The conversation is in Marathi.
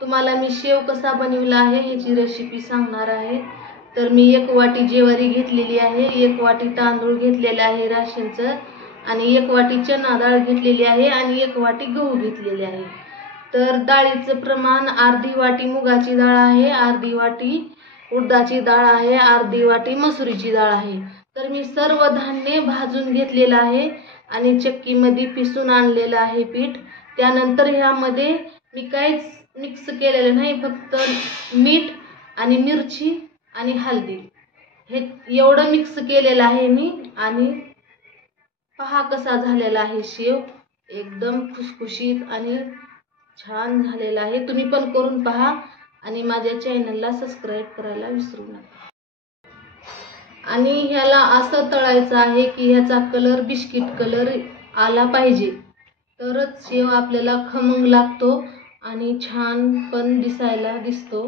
तुम्हाला मी शेव कसा बनविला आहे ह्याची रेसिपी सांगणार आहे। तर मी 1 वाटी ज्वारी घेतलेली आहे, 1 वाटी तांदूळ घेतलेले आहे राशनचं, आणि 1 वाटी चणा डाळ घेतलेली आहे, आणि 1 वाटी गहू घेतलेले आहे। तर डाळीचं प्रमाण अर्धी वाटी मुगाची डाळ आहे, अर्धी वाटी उडदाची डाळ आहे, अर्धी वाटी मसुरीची डाळ आहे। तर मी सर्व धान्य भाजून घेतलेलं आहे आणि चक्कीमध्ये पिसून आणलेलं आहे पीठ। त्यानंतर ह्यामध्ये मी काहीच मिक्स केलेलं नाही, फक्त मीठ आणि मिरची आणि हळदी हे एवढं मिक्स केलेलं आहे मी। आणि पहा कसा झालेला आहे शेव, एकदम खुसखुशीत आणि छान झालेला आहे। तुम्ही पण करून पहा आणि माझ्या चॅनलला सबस्क्राइब करायला विसरू नका। आणि ह्याला असं तळायचं आहे की ह्याचा कलर बिस्किट कलर आला पाहिजे, तरच शेव आपल्याला खमंग लागतो आणि छान पण दिसायला दिसतो।